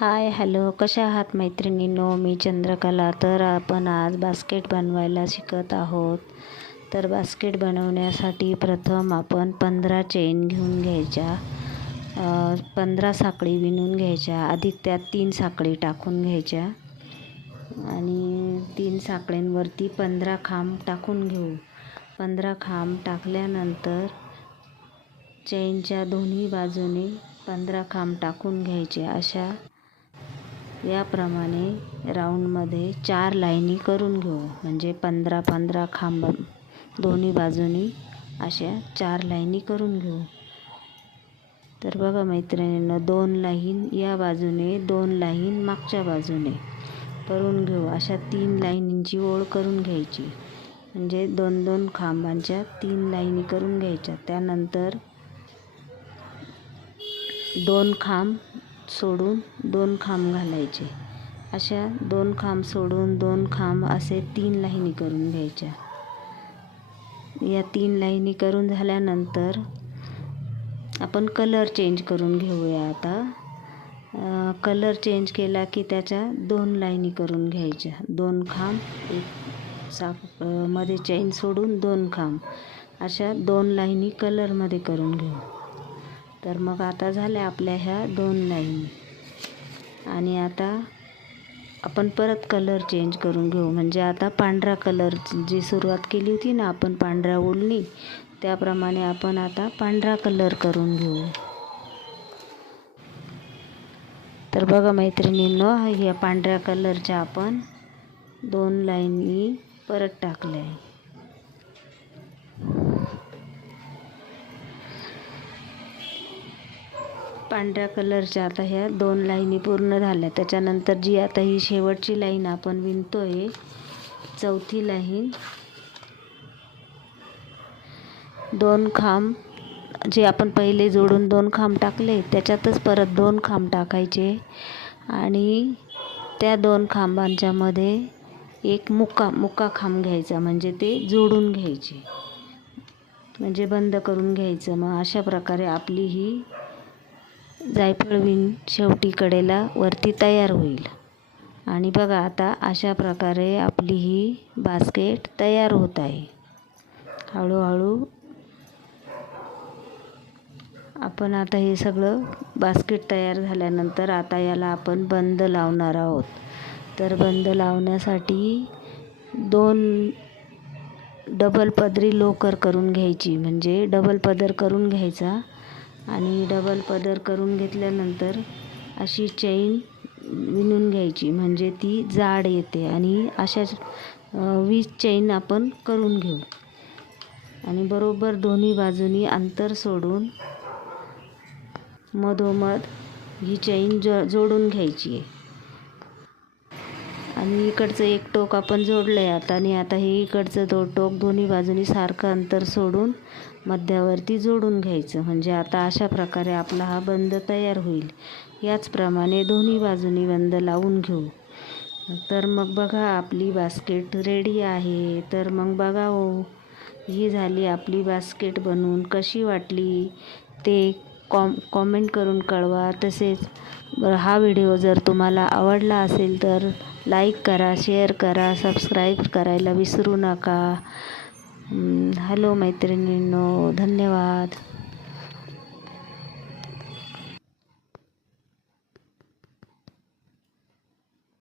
Hi hello. कशा आहात मैत्रिणींनो? मी चंद्रकला. तर आपण आज बास्केट बनवायला शिकत आहोत. तर बास्केट बनवण्यासाठी प्रथम आपण पंधरा चेन घेऊन घ्यायच्या. पंधरा साखळी विणून घ्यायच्या. अधिक त्यात तीन साखळी टाकून घ्यायच्या. आणि तीन साखळींवरती पंधरा खांब टाकून घेऊ. पंधरा खांब टाकल्यानंतर चेनच्या दोन्ही बाजूने पंधरा खांब टाकून घ्यायचे. अशा याप्रमाणे राऊंडमध्ये चार लाईनी करून घेऊ. म्हणजे पंधरा पंधरा खांब दोन्ही बाजूनी अशा चार लाईनी करून घेऊ. तर बघा मैत्रिणीनं दोन लाईन या बाजूने दोन लाईन मागच्या बाजूने करून घेऊ. अशा तीन लाईनींची ओळ करून घ्यायची. म्हणजे दोन दोन खांबांच्या तीन लाईनी करून घ्यायच्या. त्यानंतर दोन खांब सोडून दोन खांब घालायचे. अशा दोन खांब सोडून दोन खांब असे तीन लाईनी करून घ्यायच्या. या तीन लाईनी करून झाल्यानंतर आपण कलर चेंज करून घेऊया आता. कलर चेंज केला की त्याच्या दोन लाईनी करून घ्यायच्या. दोन खांब एक सापमध्ये चेन सोडून दोन खांब. अशा दोन लाईनी कलरमध्ये करून घेऊ. तर मग आता झाल्या आपल्या ह्या दोन लाईन. आणि आता आपण परत कलर चेंज करून घेऊ. म्हणजे आता पांढरा कलर जी सुरुवात केली होती ना आपण पांढऱ्या ओढणी त्याप्रमाणे आपण आता पांढरा कलर करून घेऊ. तर बघा मैत्रिणींनो ह्या पांढऱ्या कलरच्या आपण दोन लाईनी परत टाकल्या. पांढऱ्या कलरच्या आता ह्या दोन लाईनी पूर्ण झाल्या. त्याच्यानंतर जी आता ही शेवटची लाईन आपण विणतोय चौथी लाईन दोन खांब जे आपण पहिले जोडून दोन खांब टाकले त्याच्यातच परत दोन खांब टाकायचे आणि त्या दोन खांबांच्या मध्ये एक मुका मुका खांब घ्यायचा म्हणजे ते जोडून घ्यायचे. म्हणजे बंद करून घ्यायचं. मग अशा प्रकारे आपली ही जायफळ विण शेवटी कडेला वरती तयार होईल. आणि बघा आता अशा प्रकारे आपली ही बास्केट तयार होत आहे. हळूहळू आपण आता हे सगळं बास्केट तयार झाल्यानंतर आता याला आपण बंद लावणार आहोत. तर बंद लावण्यासाठी दोन डबल पदरी लोकर करून घ्यायची. म्हणजे डबल पदर करून घ्यायचा. आणि डबल पदर करून घेतल्यानंतर अशी चैन विणून घ्यायची. म्हणजे ती जाड येते आणि अशाच वीस चैन आपण करून घेऊ. आणि बरोबर दोन्ही बाजूनी अंतर सोडून मधोमध ही चैन जो जोडून घ्यायची आहे. आणि इकडचं एक टोक आपण जोडलं आहे आता आणि आता हे इकडचं दो टोक दोन्ही बाजूनी सारखं अंतर सोडून मध्यावरती जोडून घ्यायचं. म्हणजे आता अशा प्रकारे आपला हा बंद तयार होईल. याचप्रमाणे दोन्ही बाजूनी बंद लावून घेऊ. तर मग बघा आपली बास्केट रेडी आहे. तर मग बघा हो ही झाली आपली बास्केट बनवून कशी वाटली? ते कॉम कॉमेंट करून कळवा. तसेच हा व्हिडिओ जर तुम्हाला आवडला असेल तर लाईक करा शेअर करा सबस्क्राईब करायला विसरू नका. हॅलो मैत्रिणींनो धन्यवाद.